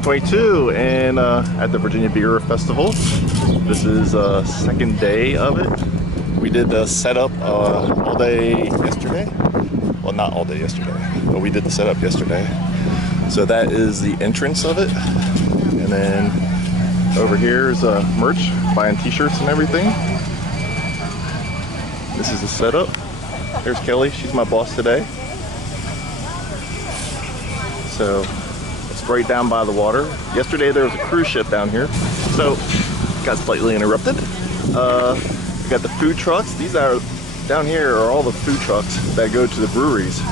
2122 and at the Virginia Beer Festival. This is second day of it. We did the setup all day yesterday. Well, not all day yesterday, but we did the setup yesterday. So that is the entrance of it. And then over here is merch, buying t-shirts and everything. This is the setup. There's Kelly, she's my boss today. So it's right down by the water. Yesterday there was a cruise ship down here, so got slightly interrupted. We got the food trucks. These are down here are all the food trucks that go to the breweries.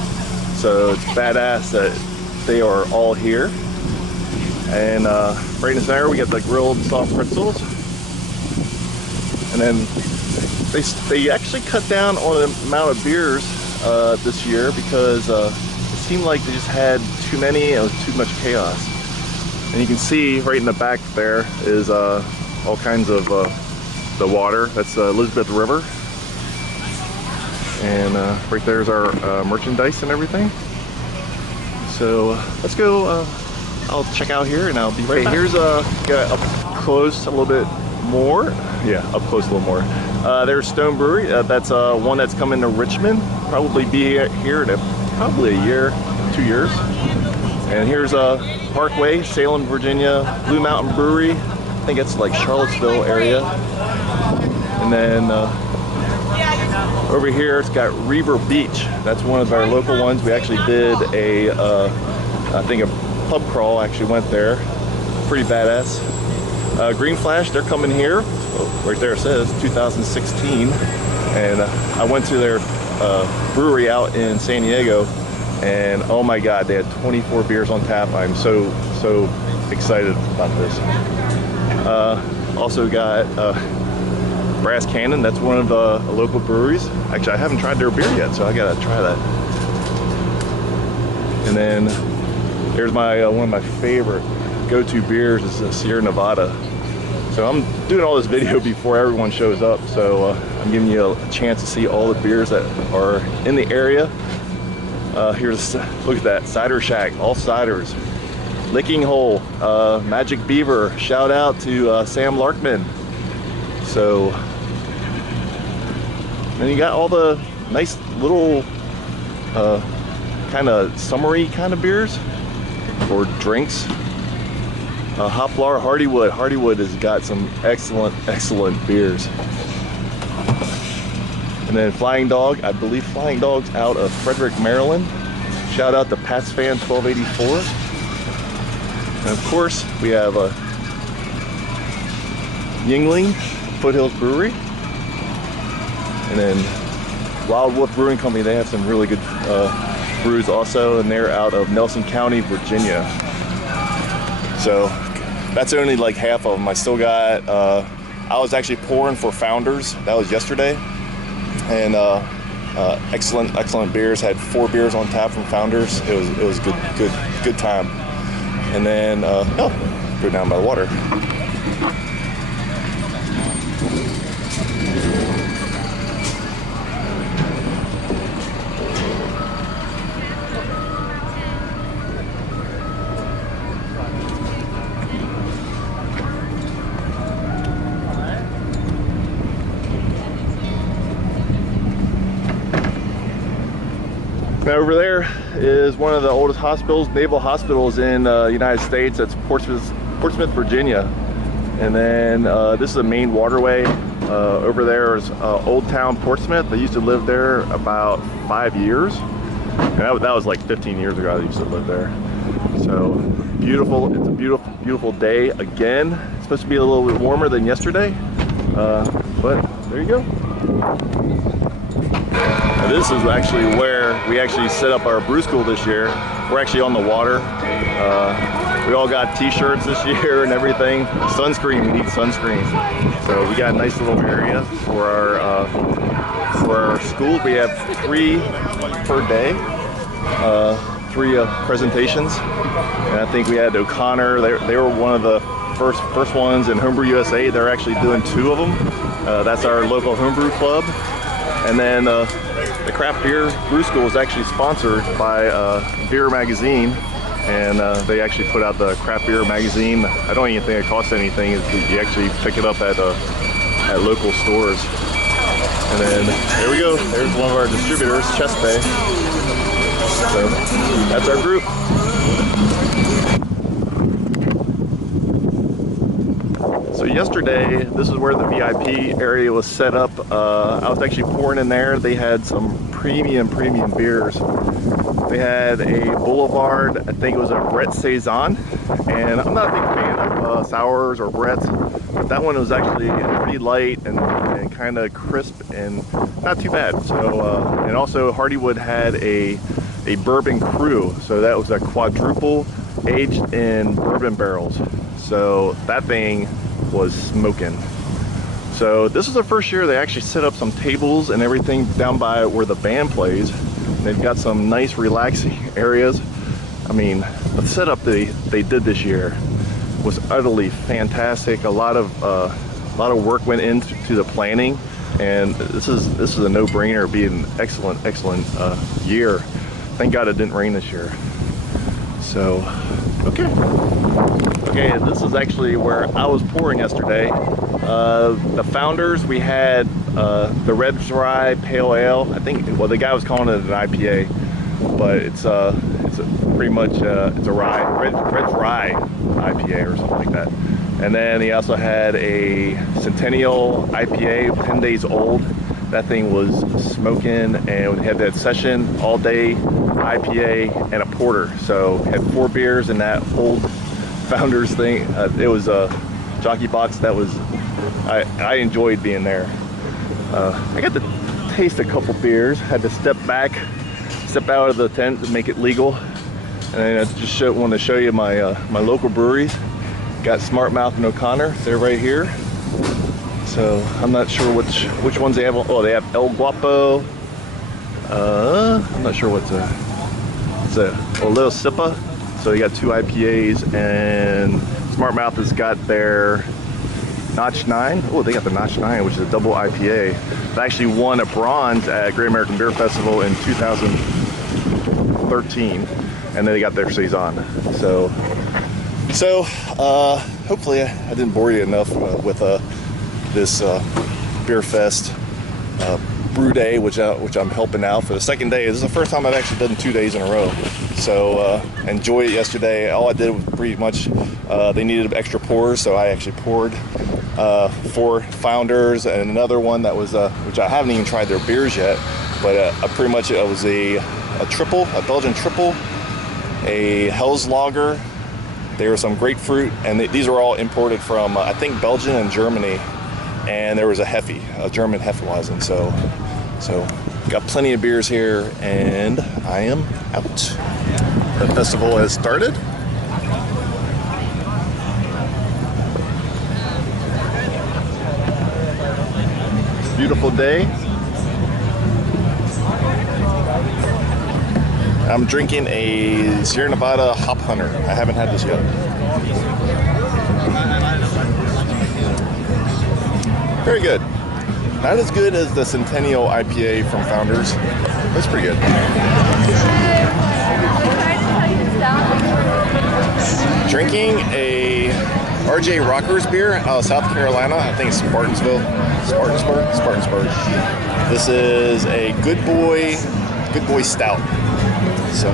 So it's badass that they are all here. And right in the center we got the grilled soft pretzels. And then they actually cut down on the amount of beers this year because it seemed like they just had too many. It was too much chaos. And you can see right in the back there is all kinds of the water. That's Elizabeth River. And right there's our merchandise and everything. So let's go. I'll check out here and I'll be right back. Here's got up close a little bit more. Yeah, up close a little more. There's Stone Brewery. That's one that's coming to Richmond. Probably be here in probably a year, 2 years. And here's Parkway, Salem, Virginia, Blue Mountain Brewery. I think it's like Charlottesville area. And then over here it's got Reaver Beach. That's one of our local ones. We actually did I think a pub crawl. Actually went there. Pretty badass. Green Flash, they're coming here. Right there it says 2016. And I went to their brewery out in San Diego, and oh my god, they had 24 beers on tap. I'm so excited about this. Also got Brass Cannon. That's one of the local breweries. Actually, I haven't tried their beer yet, so I gotta try that. And then there's my one of my favorite go-to beers is Sierra Nevada. So I'm doing all this video before everyone shows up, so I'm giving you a chance to see all the beers that are in the area. Here's, look at that, Cider Shack, all ciders. Licking Hole, Magic Beaver, shout out to Sam Larkman. So, then you got all the nice little kind of summery kind of beers or drinks. Hoplar Hardywood. Hardywood has got some excellent beers. And then Flying Dog. I believe Flying Dog's out of Frederick, Maryland. Shout out to Pats Fan 1284. And of course, we have Yingling, Foothills Brewery. And then Wild Wolf Brewing Company. They have some really good brews also, and they're out of Nelson County, Virginia. So that's only like half of them. I still got, I was actually pouring for Founders. That was yesterday. And excellent beers. Had 4 beers on tap from Founders. It was good time. And then, go down by the water. Now over there is one of the oldest hospitals, naval hospitals in the United States. That's Portsmouth, Virginia. And then this is a main waterway. Over there is Old Town Portsmouth. I used to live there about 5 years. And that was like 15 years ago I used to live there. So beautiful, it's a beautiful day again. It's supposed to be a little bit warmer than yesterday. But there you go. Now this is actually where we actually set up our brew school this year. We're actually on the water. We all got t-shirts this year and everything. Sunscreen, we need sunscreen. So we got a nice little area for our school. We have 3 per day, 3 presentations. And I think we had O'Connor. They were one of the first ones in Homebrew USA. They're actually doing 2 of them. That's our local homebrew club. And then the Craft Beer Brew School is actually sponsored by Beer Magazine. and they actually put out the craft beer magazine. I don't even think it costs anything. You actually pick it up at local stores. And then there we go. There's one of our distributors, Chest Bay. So that's our group. So yesterday, this is where the VIP area was set up. I was actually pouring in there. They had some premium beers. They had a Boulevard, I think it was a Brett Saison, and I'm not a big fan of sours or Bretts, but that one was actually pretty light and kind of crisp and not too bad. So, and also Hardywood had a bourbon crew, so that was a quadruple aged in bourbon barrels. So that thing was smoking. So this is the first year they actually set up some tables and everything down by where the band plays. They've got some nice relaxing areas. I mean, the setup they did this year was utterly fantastic. A lot of work went into the planning, and this is a no-brainer. Be an excellent year. Thank God it didn't rain this year. So okay, this is actually where I was pouring yesterday. The Founders, we had the Red Rye Pale Ale. I think, well, the guy was calling it an IPA, but it's pretty much it's a Red Rye IPA or something like that. And then he also had a Centennial IPA, 10 days old. That thing was smoking, and we had that Session all day IPA and a porter. So we had 4 beers in that old Founders thing. It was a jockey box. That was, I enjoyed being there. I got to taste a couple beers. Had to step out of the tent to make it legal. And I just want to show you my my local breweries. Got Smart Mouth and O'Connor. They're right here. So I'm not sure which ones they have. Oh, they have El Guapo. I'm not sure what's it's a Little Sipa. So you got 2 IPAs, and Smart Mouth has got their Notch 9. Oh, they got the Notch 9, which is a double IPA. It actually won a bronze at Great American Beer Festival in 2013, and then they got their Saison. So hopefully I didn't bore you enough with this Beer Fest brew day, which I'm helping out for the second day. This is the first time I've actually done 2 days in a row. So enjoyed it yesterday. All I did was pretty much, they needed extra pours, so I actually poured 4 Founders and another one that was, which I haven't even tried their beers yet, but pretty much it was a triple, a Belgian triple, a Helles Lager. There was some grapefruit, and these were all imported from, I think, Belgium and Germany. And there was a German Hefeweizen. So got plenty of beers here, and I am out. The festival has started. Beautiful day. I'm drinking a Sierra Nevada Hop Hunter. I haven't had this yet. Very good. Not as good as the Centennial IPA from Founders. That's pretty good. Drinking a RJ Rockers beer out of South Carolina. I think it's Spartansburg. This is a Good Boy Stout. So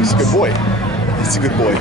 it's a good boy. It's a good boy.